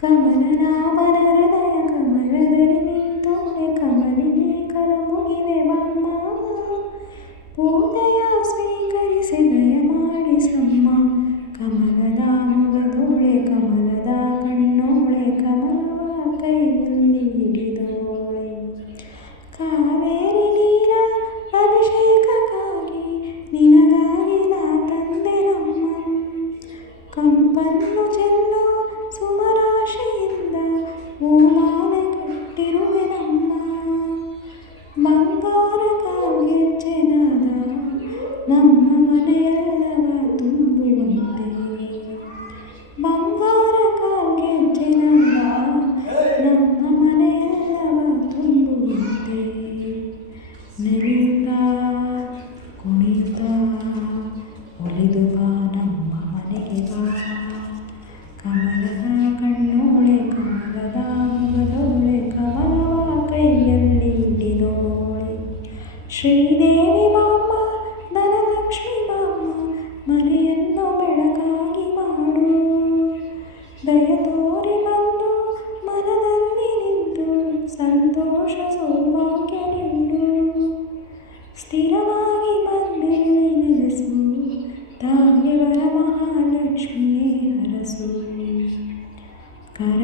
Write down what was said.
ಕಮಲನಾಭನ ಹೃದಯ ಕಮಲದಲ್ಲಿ ನಿಂತೋಳೆ ಕಮಲಿಗೆ ಕರಮುಗಿವೆ ಬಮ್ಮ ಪೂಜೆಯ ಸ್ವೀಕರಿಸಿ ದಯ ಮಾಡಿಸಮ್ಮ ಕಮಲದ ಮೊಗದೋಳೆ ಕಮಲದ ಕಣ್ಣೋಳೆ ಕಮಲವ ಕೈಯಲ್ಲಿ ಹಿಡಿದೋಳೆ ಕಾವೇರಿ ನೀರ ಅಭಿಷೇಕಕ್ಕಾಗಿ ನಿನಗಾಗಿ ನಾ ತಂದೆ ನಮ್ಮ ಕಂಪನ್ನು ಚೆಲ್ಲೋ ಸುಮರಾಶಿಯಿಂದ ಹೂಮಾಲೆ ಕಟ್ಟಿರುವೆ ನಮ್ಮ ಬಂಗಾರ ಕಾಲ್ಗೆಜ್ಜೆನಾದ ನಮ್ಮ ಮನೆಯೆಲ್ಲವ ತುಂಬುವಂತೆ ಬಂಗಾರ ಕಾಲ್ಗೆಜ್ಜೆನಾದ ನಮ್ಮ ಮನೆಯೆಲ್ಲವ ತುಂಬುವಂತೆ ನಲಿಯುತ್ತಾ ಕುಣಿಯುತ್ತಾ ಒಲಿದು ಬಾ ನಮ್ಮ ಮನೆಗೆ ಬಾ ಕಮಲದ ಕಣ್ಣೋಳೆ ಕಮಲದ ಮೊಗದೋಳೆ ಕಮಲವ ಕೈಯಲ್ಲಿ ಹಿಡಿದೋಳೆ ಶ್ರೀದೇವಿ ಬಾಮ್ಮ ಧನಲಕ್ಷ್ಮಿ ಬಾಮ್ಮ ಮನೆಯನ್ನು ಬೆಳಕಾಗಿ ಮಾಡು ದಯ ತೋರಿ ಬಂದು ಮನದಲ್ಲಿ ನಿಂತು ಸಂತೋಷ ಸೌಭಾಗ್ಯ ನೀಡು ಸ್ಥಿರವಾಗಿ ಬಂದಲ್ಲಿ ನೆಲೆಸು ತಾಯಿಯವರ ಮಹಾಲಕ್ಷ್ಮಿಯೇ ಹರಸು ಕರ